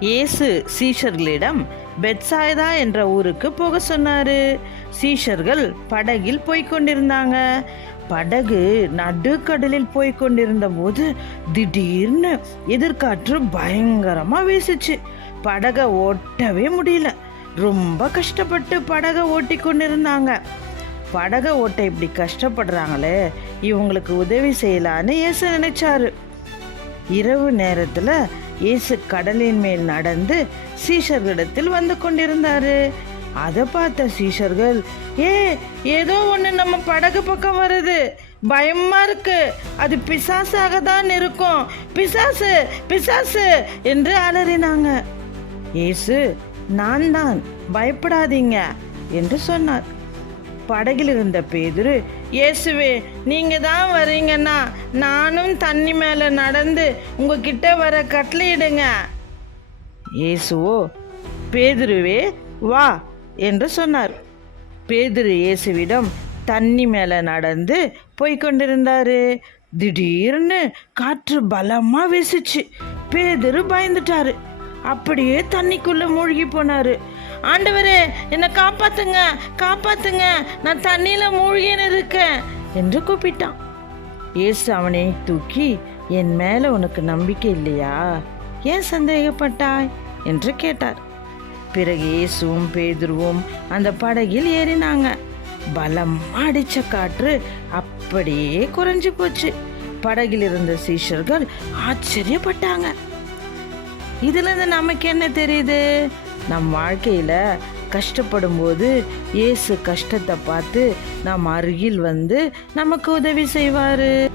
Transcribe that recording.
இயேசு சீஷர்களிடம் பெட்சாயதா என்ற ஊருக்கு போக சொன்னாரு. சீஷர்கள் படகில் போய்க் கொண்டிருந்தாங்க. படகு நடுக்கடலில் போய் கொண்டிருந்த போது திடீர்னு எதிர்காற்று பயங்கரமாக வீசுச்சு. படகை ஓட்டவே முடியல. ரொம்ப கஷ்டப்பட்டு படகை ஓட்டி கொண்டிருந்தாங்க. படகை ஓட்ட இப்படி கஷ்டப்படுறாங்களே இவங்களுக்கு உதவி செய்யலான்னு ஏச நினைச்சாரு. இரவு நேரத்தில் இயேசு கடலின் மேல் நடந்து சீஷர்களிடத்தில் வந்து கொண்டிருந்தாரு. அதை பார்த்த சீஷர்கள் ஏ ஏதோ ஒன்று நம்ம படகு பக்கம் வருது. பயமா இருக்கு. அது பிசாசாக தான் இருக்கும். பிசாசு பிசாசு என்று அலறினாங்க. இயேசு நான் தான். பயப்படாதீங்க என்று சொன்னார். படகில் இருந்த பேதுரு இயேசுவே நீங்கள் தான் வரீங்கன்னா நானும் தண்ணி மேலே நடந்து உங்ககிட்ட வர கட்டளையிடுங்க இயேசுவோ பேதுருவே வா என்று சொன்னார். பேதுரு இயேசுவிடம் தண்ணி மேலே நடந்து போய்கொண்டிருந்தாரு திடீர்னு காற்று பலமாக வீசிச்சு. பேதுரு பயந்துட்டாரு. அப்படியே தண்ணிக்குள்ளே மூழ்கி போனாரு. ஆண்டவரே என்னை காப்பாத்துங்க காப்பாத்துங்க. நான் தண்ணியில மூழ்கின்னு இருக்கேன் என்று கூப்பிட்டான். இயேசு அவனை தூக்கி என் மேல உனக்கு நம்பிக்கை இல்லையா? ஏன் சந்தேகப்பட்டாய்? என்று கேட்டார். பிறகு இயேசுவும் பேதுருவும் அந்த படகில் ஏறினாங்க. பலம் அடிச்ச காற்று அப்படியே குறைஞ்சு போச்சு. படகில் இருந்த சீஷர்கள் ஆச்சரியப்பட்டாங்க. இதுலேருந்து நமக்கு என்ன தெரியுது? நம் வாழ்க்கையில் கஷ்டப்படும் போது இயேசு கஷ்டத்தை பார்த்து நம் அருகில் வந்து நமக்கு உதவி செய்வார்.